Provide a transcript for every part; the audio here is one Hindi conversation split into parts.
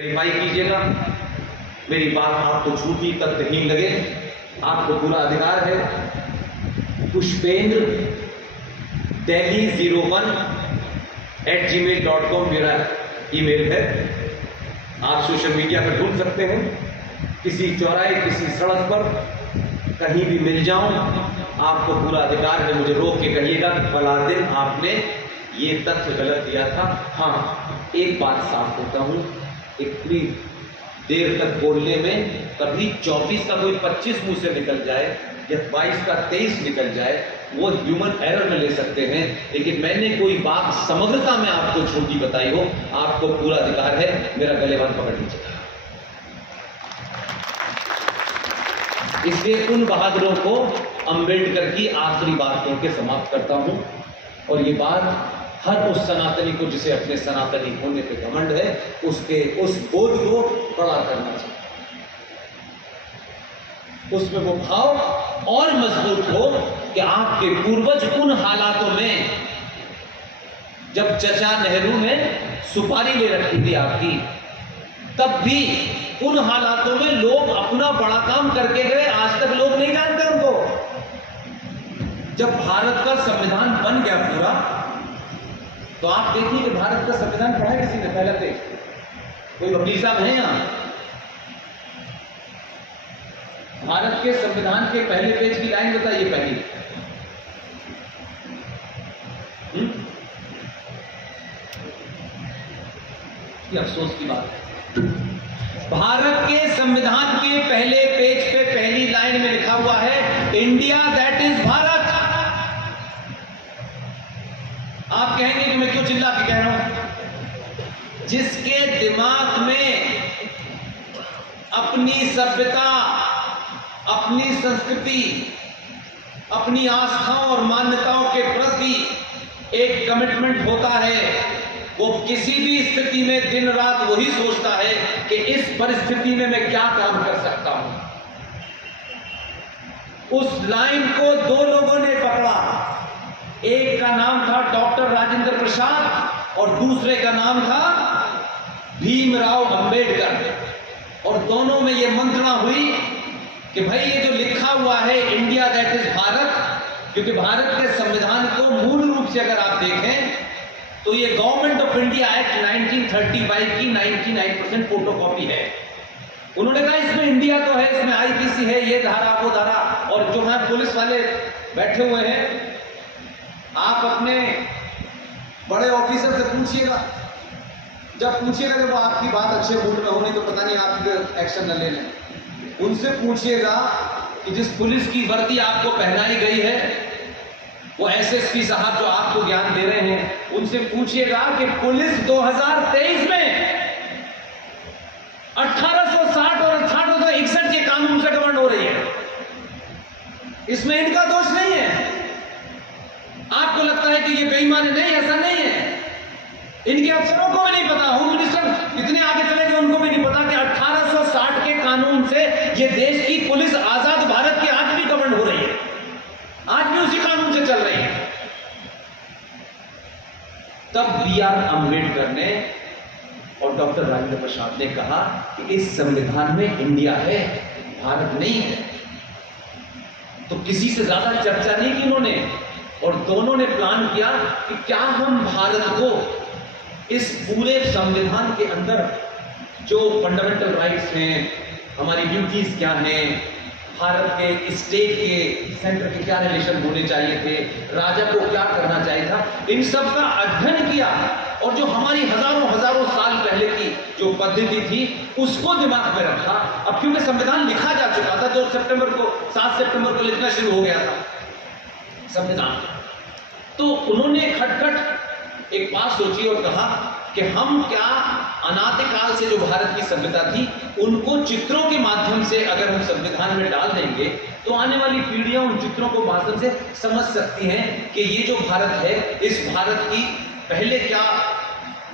वेरीफाई कीजिएगा, मेरी बात आपको झूठी तथ्यहीन लगे, आपको पूरा अधिकार है। पुष्पेंद्र delhi01@gmail.com मेरा ईमेल है। आप सोशल मीडिया पर ढूंढ सकते हैं, किसी चौराहे किसी सड़क पर कहीं भी मिल जाऊं, आपको पूरा अधिकार है मुझे रोक के कहिएगा कि फला दिन आपने ये तथ्य गलत दिया था। हाँ, एक बात साफ होता हूं, इतनी देर तक बोलने में कभी 24 का कोई 25 मुंह से निकल जाए या 22 का 23 निकल जाए, वो ह्यूमन एरर में ले सकते हैं, लेकिन मैंने कोई बात समग्रता में आपको झूठी बताई हो, आपको पूरा अधिकार है मेरा गलेवान पकड़ लीजिए। इसलिए उन बहादुरों को अंबेडकर की आखिरी बात कह के समाप्त करता हूं, और ये बात हर उस सनातनी को जिसे अपने सनातनी होने पे घमंड है, उसके उस बोध को बड़ा करना चाहिए, उसमें वो भाव और मजबूत हो कि आपके पूर्वज उन हालातों में, जब चचा नेहरू ने सुपारी ले रखी थी आपकी, तब भी उन हालातों में लोग अपना बड़ा काम करके गए, आज तक लोग नहीं जानते उनको। जब भारत का संविधान बन गया पूरा, तो आप देखिए कि भारत का संविधान पढ़ा किसी ने पहले से? कोई वकील साहब हैं यहां? भारत के संविधान के पहले पेज की लाइन बताइए पहली। ये अफसोस की बात है, भारत के संविधान के पहले पेज पे पहली लाइन में लिखा हुआ है, इंडिया दैट इज भारत। आप कहेंगे कि मैं क्यों चिल्ला के कह रहा हूं? जिसके दिमाग में अपनी सभ्यता, अपनी संस्कृति, अपनी आस्थाओं और मान्यताओं के प्रति एक कमिटमेंट होता है, वो किसी भी स्थिति में दिन रात वही सोचता है कि इस परिस्थिति में मैं क्या काम कर सकता हूं। उस लाइन को दो लोगों ने पकड़ा, एक का नाम था डॉक्टर राजेंद्र प्रसाद और दूसरे का नाम था भीमराव अंबेडकर, और दोनों में यह मंत्रणा हुई कि भाई ये जो लिखा हुआ है इंडिया दैट इज भारत, क्योंकि भारत के संविधान को मूल रूप से अगर आप देखें तो ये गवर्नमेंट ऑफ इंडिया एक्ट 1935 की 99% फोटोकॉपी है। उन्होंने कहा इसमें इंडिया तो है, इसमें आईपीसी है, ये धारा वो धारा, और जो है पुलिस वाले बैठे हुए हैं, आप अपने बड़े ऑफिसर से पूछिएगा, जब पूछिएगा जब आपकी बात अच्छे मूड में होनी तो पता नहीं आप एक्शन न ले लें, उनसे पूछिएगा कि जिस पुलिस की वर्दी आपको पहनाई गई है, वो एसएसपी साहब जो आपको ज्ञान दे रहे हैं, उनसे पूछिएगा कि पुलिस 2023 में 1860 और 1861 के कानून से गवर्न हो रही है, इसमें इनका दोष नहीं है। आपको लगता है कि ये बेईमान है, नहीं, ऐसा नहीं है। इनके अफसरों को भी नहीं पता, होम मिनिस्टर इतने आगे चले गए उनको भी नहीं पता कि 1860 के कानून से ये देश की पुलिस आजाद भारत की आज भी गवर्न हो रही है, आज भी उसी कानून से चल रही है। तब B.R. अम्बेडकर ने और डॉक्टर राजेंद्र प्रसाद ने कहा कि इस संविधान में इंडिया है, भारत नहीं है। तो किसी से ज्यादा चर्चा नहीं की उन्होंने, और दोनों ने प्लान किया कि क्या हम भारत को इस पूरे संविधान के अंदर जो फंडामेंटल राइट्स हैं, हमारी ड्यूटीज क्या हैं, भारत के स्टेट के सेंटर के क्या रिलेशन होने चाहिए थे, राजा को क्या करना चाहिए था, इन सब का अध्ययन किया, और जो हमारी हजारों साल पहले की जो पद्धति थी उसको दिमाग में रखा। अब क्योंकि संविधान लिखा जा चुका था, 7 सितंबर को लिखना शुरू हो गया था संविधान, तो उन्होंने खटखट एक बात सोची और कहा कि हम क्या अनादिकाल से जो भारत की सभ्यता थी उनको चित्रों के माध्यम से अगर हम संविधान में डाल देंगे तो आने वाली पीढ़ियां उन चित्रों को माध्यम से समझ सकती हैं कि ये जो भारत है, इस भारत की पहले क्या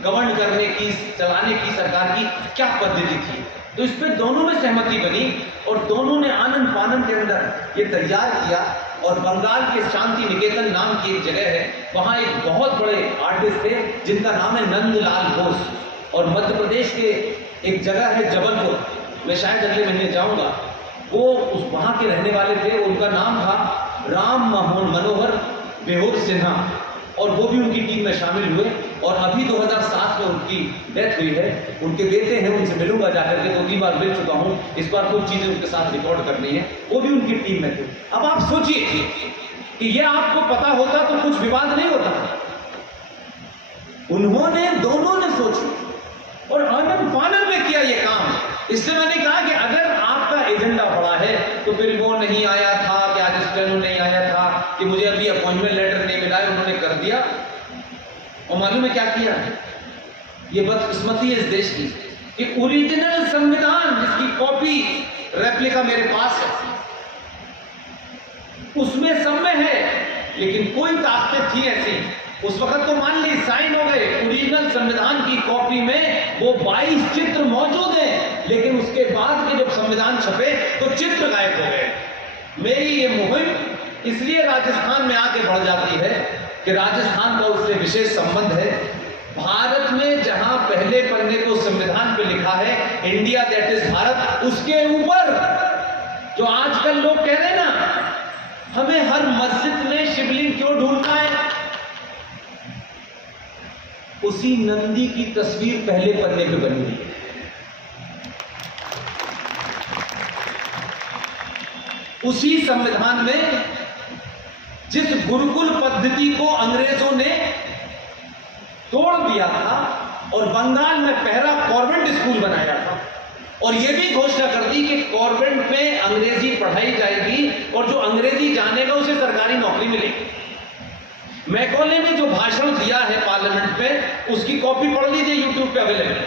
गवर्न करने की, चलाने की सरकार की क्या पद्धति थी। तो इस पर दोनों में सहमति बनी और दोनों ने आनंद फानंद के अंदर ये तैयार किया। और बंगाल के शांति निकेतन नाम की एक जगह है, वहां एक बहुत बड़े आर्टिस्ट थे जिनका नाम है नंदलाल बोस, और मध्य प्रदेश के एक जगह है जबलपुर, मैं शायद अगले महीने जाऊंगा। वो वहां के रहने वाले थे, उनका नाम था राम मनोहर बेहोर सिन्हा, और वो भी उनकी टीम में शामिल हुए। और अभी 2007 में उनकी डेथ हुई है। उनके बेटे हैं, उनसे मिलूंगा जाकर के, 2-3 बार मिल चुका हूं, इस बार कुछ चीजें उनके साथ रिकॉर्ड करनी है। वो भी उनकी टीम में थे। अब आप सोचिए कि ये आपको पता होता तो कुछ विवाद नहीं होता। उन्होंने, दोनों ने सोची और आनंद फानन में किया ये काम। इसलिए मैंने कहा कि अगर आपका एजेंडा बड़ा है तो फिर वो नहीं आया था, कि आज स्टेनो नहीं आया था, कि मुझे अभी अपॉइंटमेंट लेटर नहीं मिला है, उन्होंने कर दिया। और मालूम है क्या किया? ये बदकिस्मती है इस देश की कि ओरिजिनल संविधान जिसकी कॉपी रेप्लिका मेरे पास है, उसमें सब में है, लेकिन कोई ताकतें थी ऐसी उस वक्त तो मान ली साइन हो गए। ओरिजिनल संविधान की कॉपी में वो 22 चित्र मौजूद हैं, लेकिन उसके बाद के जब संविधान छपे तो चित्र गायब हो गए। मेरी ये मुहिम इसलिए राजस्थान में आके बढ़ जाती है कि राजस्थान का उससे विशेष संबंध है। भारत में जहां पहले पन्ने को संविधान पे लिखा है इंडिया दैट इज भारत, उसके ऊपर जो आजकल लोग कह रहे हैं ना, हमें हर मस्जिद में शिवलिंग क्यों ढूंढना है, उसी नंदी की तस्वीर पहले पन्ने पे बनी हुई है। उसी संविधान में जिस गुरुकुल पद्धति को अंग्रेजों ने तोड़ दिया था और बंगाल में पहला कॉन्वेंट स्कूल बनाया था, और यह भी घोषणा कर दी कि कॉन्वेंट में अंग्रेजी पढ़ाई जाएगी और जो अंग्रेजी जानेगा उसे सरकारी नौकरी मिलेगी। मैकॉले ने जो भाषण दिया है पार्लियामेंट में, उसकी कॉपी पढ़ लीजिए, यूट्यूब पे अवेलेबल है।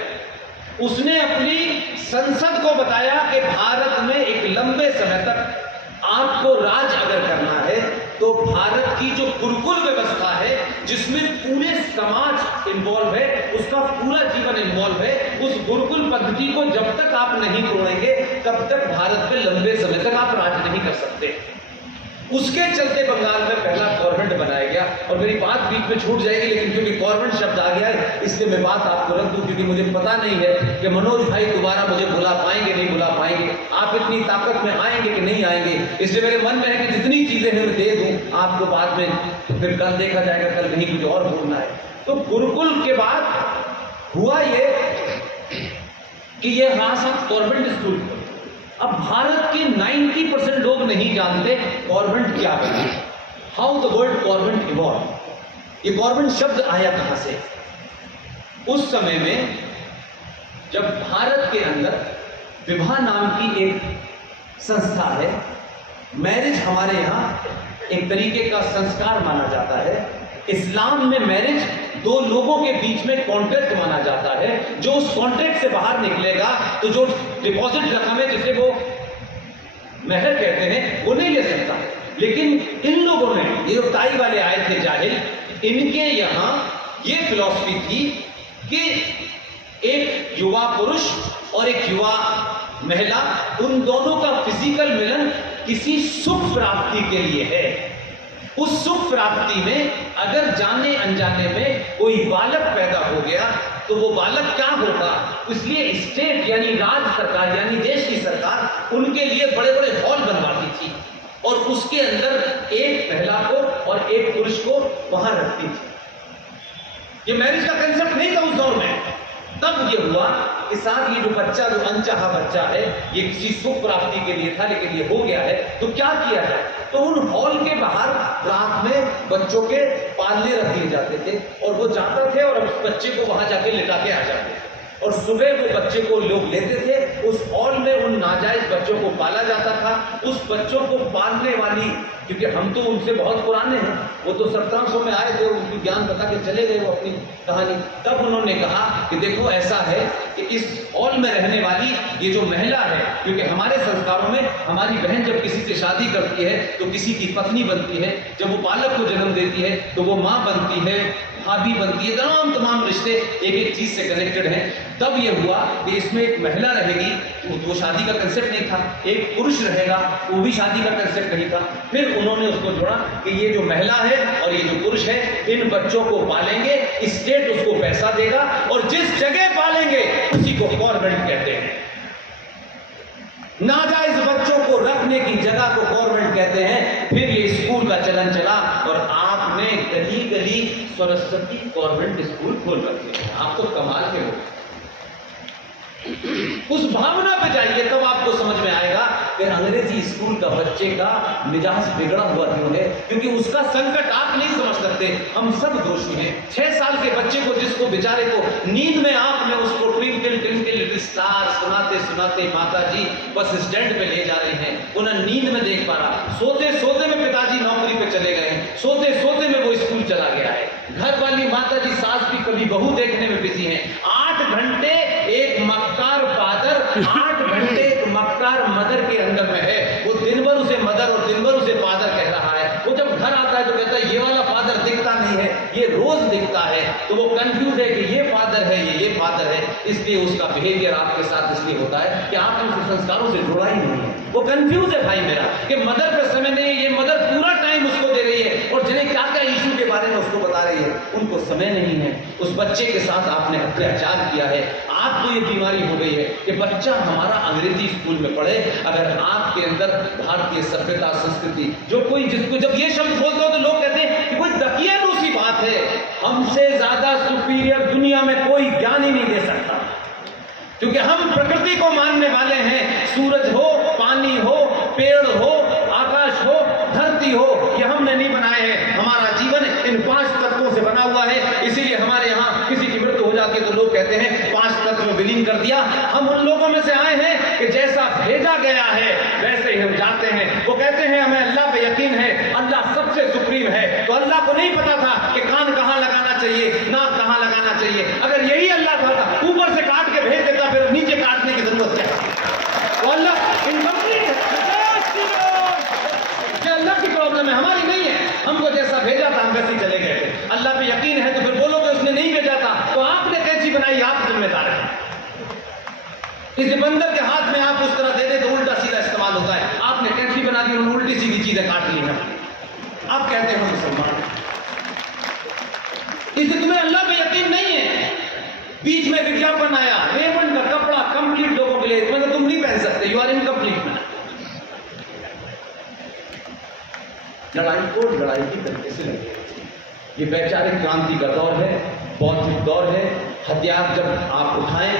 उसने अपनी संसद को बताया कि भारत में एक लंबे समय तक आपको राज अगर करना है तो भारत की जो गुरुकुल व्यवस्था है जिसमें पूरे समाज इन्वॉल्व है, उसका पूरा जीवन इन्वॉल्व है, उस गुरुकुल पद्धति को जब तक आप नहीं तोड़ेंगे तब तक भारत में लंबे समय तक आप राज नहीं कर सकते। उसके चलते बंगाल में पहला कॉन्वेंट बनाया गया। और मेरी बात बीच में छूट जाएगी, लेकिन क्योंकि कॉन्वेंट शब्द आ गया है इसलिए मैं बात आपको रख दूं, क्योंकि मुझे पता नहीं है कि मनोज भाई दोबारा मुझे बुला पाएंगे नहीं बुला पाएंगे, आप इतनी ताकत में आएंगे कि नहीं आएंगे। इसलिए मेरे मन में है कि जितनी चीजें हैं मैं दे दूं आपको, बाद में तो फिर कल देखा जाएगा, कल नहीं कुछ और बोलना है। तो गुरुकुल के बाद हुआ ये कि ये रहा कॉन्वेंट स्कूल। अब भारत के 90% लोग नहीं जानते कॉन्वेंट क्या है, how the word convent evolve. ये कॉन्वेंट शब्द आया कहां से? उस समय में जब भारत के अंदर विवाह नाम की एक संस्था है, मैरिज हमारे यहां एक तरीके का संस्कार माना जाता है। इस्लाम में मैरिज दो लोगों के बीच में कॉन्ट्रैक्ट माना जाता है। जो उस कॉन्ट्रैक्ट से बाहर निकलेगा तो जो डिपॉजिट रकम है जिसे वो महर कहते हैं वो नहीं ले सकता। लेकिन इन लोगों ने, ये जो ताई वाले आए थे जाहिल, इनके यहां ये फिलॉसफी थी कि एक युवा पुरुष और एक युवा महिला, उन दोनों का फिजिकल मिलन किसी सुख प्राप्ति के लिए है। उस सुख प्राप्ति में अगर जाने अनजाने में कोई बालक पैदा हो गया तो वो बालक क्या होगा, इसलिए स्टेट यानी राज्य सरकार यानी देश की सरकार उनके लिए बड़े बड़े हॉल बनवाती थी और उसके अंदर एक महिला को और एक पुरुष को वहां रखती थी। ये मैरिज का कंसेप्ट नहीं था उस दौर में। तब ये हुआ कि साथ ये जो बच्चा, जो अनचाहा बच्चा है, ये किसी सुख प्राप्ति के लिए था, लेकिन ये हो गया है तो क्या किया जाए? तो उन हॉल के बाहर रात में बच्चों के पालने रख दिए जाते थे और वो जाते थे और उस बच्चे को वहां जाके लिटा के आ जाते थे और सुबह वो बच्चे को लोग लेते थे। उस हॉल में उन नाजायज बच्चों को पाला जाता था। उस बच्चों को पालने वाली, क्योंकि हम तो उनसे बहुत पुराने हैं, वो तो 1700 में आए थे, उनकी ज्ञान बता के चले गए वो अपनी कहानी। तब उन्होंने कहा कि देखो ऐसा है कि इस हॉल में रहने वाली ये जो महिला है, क्योंकि हमारे संस्कारों में हमारी बहन जब किसी से शादी करती है तो किसी की पत्नी बनती है, जब वो बालक को जन्म देती है तो वो माँ बनती है, भाभी बनती है, तमाम रिश्ते एक एक चीज से कनेक्टेड हैं। तब यह हुआ कि इसमें एक महिला रहेगी, वो शादी का कंसेप्ट नहीं था, एक पुरुष रहेगा, वो भी शादी का कंसेप्ट नहीं था। फिर उन्होंने उसको जोड़ा कि ये जो महिला है और ये जो पुरुष है, इन बच्चों को पालेंगे, स्टेट उसको पैसा देगा, और जिस जगह पालेंगे उसी को गवर्नमेंट कहते हैं। नाजायज बच्चों को रखने की जगह को गवर्नमेंट कहते हैं। फिर ये स्कूल का चलन चला और आपने गली गली सरस्वती गवर्नमेंट स्कूल खोल रखे हैं। आप तो कमाल के हो। उस भावना पे जाइए, तब आपको समझ में आएगा कि अंग्रेजी स्कूल का बच्चे का मिजाज बिगड़ा हुआ क्यों है, क्योंकि उसका संकट आप नहीं समझ सकते। हम सब दोषी हैं। 6 साल के बच्चे को, जिसको बेचारे को नींद में आपने उसको ट्विंकल ट्विंकल स्टार सुनाते सुनाते माता जी बस स्टैंड पे ले जा रहे हैं, उन्हें नींद में देख पा रहा, सोते सोते में पिताजी नौकरी पे चले गए, सोते सोते में वो स्कूल चला गया है। घर वाली माता जी, सास भी कभी बहू देखने में बिजी हैं। 8 घंटे एक मक्कार फादर, 8 घंटे एक मक्कार मदर के अंदर में है। वो दिन भर उसे मदर और दिन भर उसे फादर कह रहा है। वो जब घर आता है तो कहता है ये वाला फादर दिखता नहीं है, ये रोज दिखता है। तो वो कंफ्यूज है कि ये फादर है, ये फादर है। इसलिए उसका बिहेवियर आपके साथ इसलिए होता है कि आपने उसे संस्कारों से जुड़ा ही नहीं है। वो कंफ्यूज है भाई मेरा कि मदर पे समय नहीं है, ये मदर पूरा टाइम उसको दे रही है और जिन्हें क्या क्या इशू के बारे में उसको बता रही है, उनको समय नहीं है। उस बच्चे के साथ आपने अत्याचार किया है। आपको ये बीमारी हो गई है कि बच्चा हमारा अंग्रेजी स्कूल में पढ़े। अगर आपके अंदर भारतीय सभ्यता संस्कृति, जो कोई जिसको जब ये शब्द बोलते हो तो लोग कहते हैं कि कोई दकियानूसी बात है। हमसे ज्यादा सुपीरियर दुनिया में कोई ज्ञान ही नहीं दे सकता, क्योंकि हम प्रकृति को मानने वाले हैं। सूरज हो, पानी हो, पेड़ हो, आकाश हो, धरती हो, ये हमने नहीं बनाए हैं। हमारा जीवन इन 5 तत्वों से बना हुआ है। इसीलिए हमारे यहाँ किसी की मृत्यु हो जाती है तो लोग कहते हैं 5 तत्व में विलीन कर दिया। हम उन लोगों में से आए हैं कि जैसा भेजा गया है वैसे ही हम जाते हैं। वो कहते हैं हमें अल्लाह पे यकीन है, अल्लाह सबसे सुप्रीम है। तो अल्लाह को नहीं पता था कि कान कहाँ लगाना चाहिए, नाक कहाँ लगाना चाहिए। अगर यही अल्लाह था ऊपर से काट के भेज देता, फिर नीचे काटने की जरूरत क्या है। तो अल्लाह इनकम्प्लीट है। अल्लाह की प्रॉब्लम है, हमारी नहीं है। हमको जैसा भेजा था हम वैसे ही चले गए थे। अल्लाह पे यकीन है तो फिर बोलोगे उसने नहीं भेजा था, तो आपने कैसी बनाई, आप जिम्मेदार हैं। इस बंदर के हाथ में आप उस तरह दे दे तो उल्टा सीधा इस्तेमाल होता है। आपने कैसी बना दी, उन्होंने उल्टी सीधी चीजें काट ली हैं। आप कहते हो मुसलमान, इसलिए तुम्हें अल्लाह पे यकीन नहीं है। बीच में विज्ञापन आया, रेमंड का कपड़ा कंप्लीट लोगों के लिए, मतलब तुम नहीं पहन सकते, यू आर इनकम्प्लीट मैन। लड़ाई को लड़ाई की तरीके से लगे। ये वैचारिक क्रांति का दौर है, बौद्धिक दौर है। हथियार जब आप उठाएं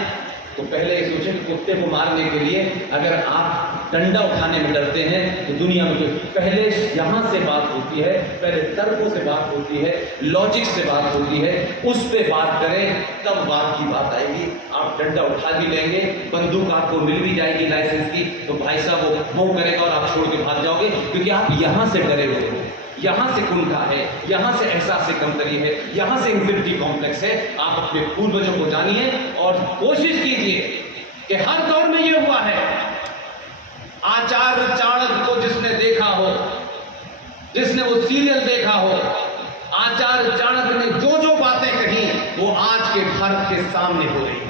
तो पहले सोचें कि कुत्ते को मारने के लिए अगर आप डंडा उठाने में डरते हैं तो दुनिया में पहले यहां से बात होती है, पहले तर्कों से बात होती है, लॉजिक से बात होती है, उस पे बात करें तब बात की बात आएगी। आप डंडा उठा भी लेंगे, बंदूक आपको मिल भी जाएगी लाइसेंस की, तो भाई साहब वो मोह करेगा और आप छोड़ के भाग जाओगे, क्योंकि आप यहां से डरे हुए हो। यहां से कुंठा है, यहां से एहसास से कमतरी है, यहां से इंफिनिटी कॉम्प्लेक्स है। आप अपने पूर्वजों को जानिए और कोशिश कीजिए कि हर दौर में यह हुआ है। आचार्य चाणक्य को जिसने देखा हो, जिसने वो सीरियल देखा हो, आचार्य चाणक्य ने जो जो बातें कही वो आज के भारत के सामने हो रही है।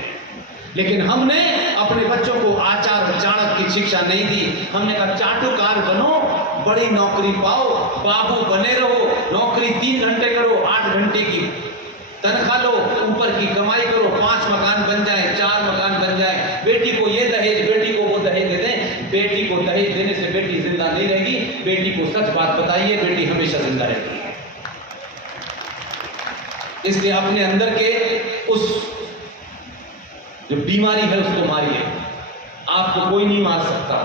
लेकिन हमने अपने बच्चों को आचार्य चाणक्य की शिक्षा नहीं दी। हमने कहा चाटुकार बनो, बड़ी नौकरी पाओ, बाबू बने रहो, नौकरी 3 घंटे करो, 8 घंटे की तनख्वाह लो, ऊपर की कमाई करो, 5 मकान बन जाए, 4 मकान बन जाए, बेटी को ये दहेज, बेटी को वो दहेज दे दें। बेटी को दहेज देने से बेटी जिंदा नहीं रहेगी। बेटी को सच बात बताइए, बेटी हमेशा जिंदा रहेगी। इसलिए अपने अंदर के उस जो बीमारी है उसको मारिए। आपको कोई नहीं मार सकता।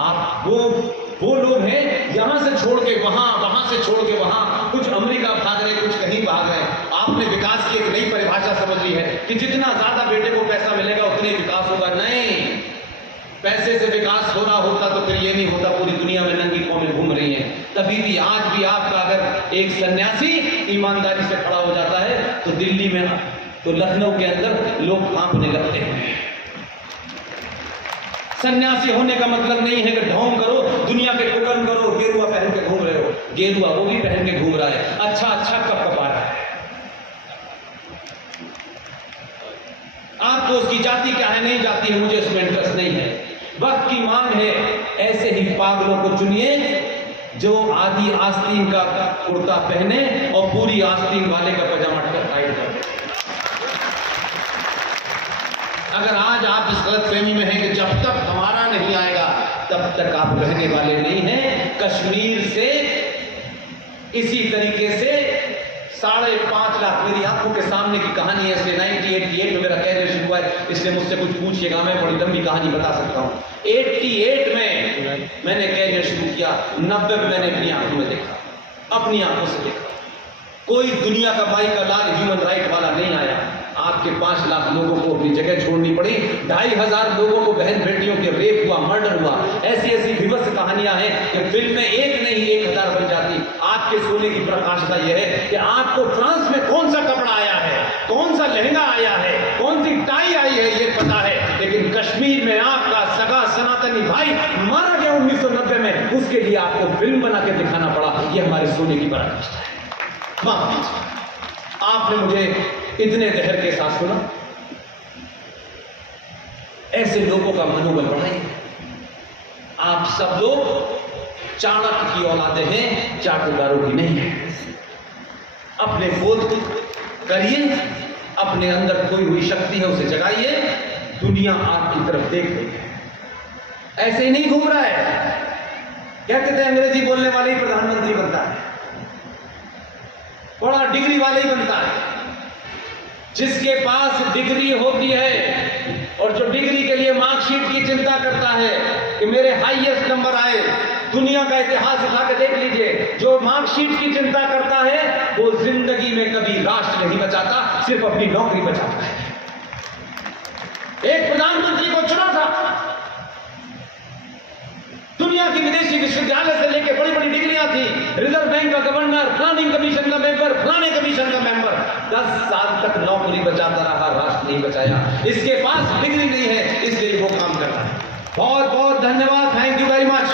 आप वो लोग हैं यहां से छोड़ के वहां, वहां से छोड़ के वहां, कुछ अमेरिका भाग रहे, कुछ कहीं भाग रहे। आपने विकास की एक नई परिभाषा समझ ली है कि जितना ज्यादा बेटे को पैसा मिलेगा उतने विकास होगा। नहीं, पैसे से विकास हो रहा होता तो फिर ये नहीं होता पूरी दुनिया में नंगी कौमें घूम रही हैं। तभी भी आज भी आपका अगर एक सन्यासी ईमानदारी से खड़ा हो जाता है तो दिल्ली में, तो लखनऊ के अंदर लोग कांपने लगते हैं। सन्यासी होने का मतलब नहीं है कि ढोंग करो, दुनिया के कुकर्म करो, गेरुआ पहन के घूम रहे हो। गेरुआ वो भी पहन के घूम रहा है, अच्छा अच्छा कप कपा रहा है। को उसकी जाति क्या है, नहीं जाती है, मुझे उसमें इंटरेस्ट नहीं है। वक्त की मांग है, ऐसे ही पागलों को चुनिए जो आधी आस्तीन का कुर्ता पहने और पूरी आस्तीन वाले का पजामा टाइट कर दे। अगर आज आप इस गलतफहमी में हैं कि जब तक हमारा नहीं आएगा तब तक आप रहने वाले नहीं हैं। कश्मीर से इसी तरीके से 5.5 लाख, मेरी आंखों के सामने की कहानी है, इसलिए 1988 में मेरा कैरियर शुरू हुआ है, इसलिए मुझसे कुछ पूछिएगा, मैं बड़ी लंबी कहानी बता सकता हूँ। 88 में मैंने कैरियर शुरू किया, 90 में मैंने अपनी आंखों में देखा, अपनी आंखों से देखा। कोई दुनिया का माई का लाल ह्यूमन राइट वाला नहीं आया। आपके 5 लाख लोगों को अपनी जगह छोड़नी पड़ी, 2,500 लोगों को बहन बेटियों के रेप हुआ, मर्डर हुआ। ऐसी ऐसी विवश कहानियां हैं कि फिल्म में एक नहीं 1000 बन जाती। आपके सोने की प्रकाशता यह है कि आपको फ्रांस में कौन सा कपड़ा आया है, कौन सा लहंगा आया है, कौन सी टाई आई है, ये पता है, लेकिन कश्मीर में आपका सगा सनातनी भाई मारा गया 1990 में, उसके लिए आपको फिल्म बना के दिखाना पड़ा। ये हमारे सोने की पराकाष्ठा है। माफ कीजिए, आपने मुझे इतने दहर के साथ सुना। ऐसे लोगों का मनोबल बढ़ाइए। आप सब लोग चाणक्य की औलादे हैं, चाटुकारों की नहीं है। अपने बोध करिए, अपने अंदर कोई हुई शक्ति है उसे जगाइए। दुनिया आपकी तरफ देख रही है, ऐसे ही नहीं घूम रहा है। क्या कहते हैं, अंग्रेजी बोलने वाले ही प्रधानमंत्री बनता है, बड़ा डिग्री वाले ही बनता है। जिसके पास डिग्री होती है और जो डिग्री के लिए मार्कशीट की चिंता करता है कि मेरे हाईएस्ट नंबर आए, दुनिया का इतिहास उठा के देख लीजिए, जो मार्कशीट की चिंता करता है वो जिंदगी में कभी राष्ट्र नहीं बचाता, सिर्फ अपनी नौकरी बचाता है। एक प्रधानमंत्री को चुना था, दुनिया की विदेशी विश्वविद्यालय से लेकर बड़ी बड़ी डिग्रियां थी, रिजर्व बैंक का गवर्नर, प्लानिंग कमीशन का मेंबर, फलाने कमीशन का मेंबर, 10 साल तक नौकरी बचाता रहा, राष्ट्र नहीं बचाया। इसके पास डिग्री नहीं है, इसलिए वो काम कर रहा है। बहुत बहुत धन्यवाद, थैंक यू वेरी मच।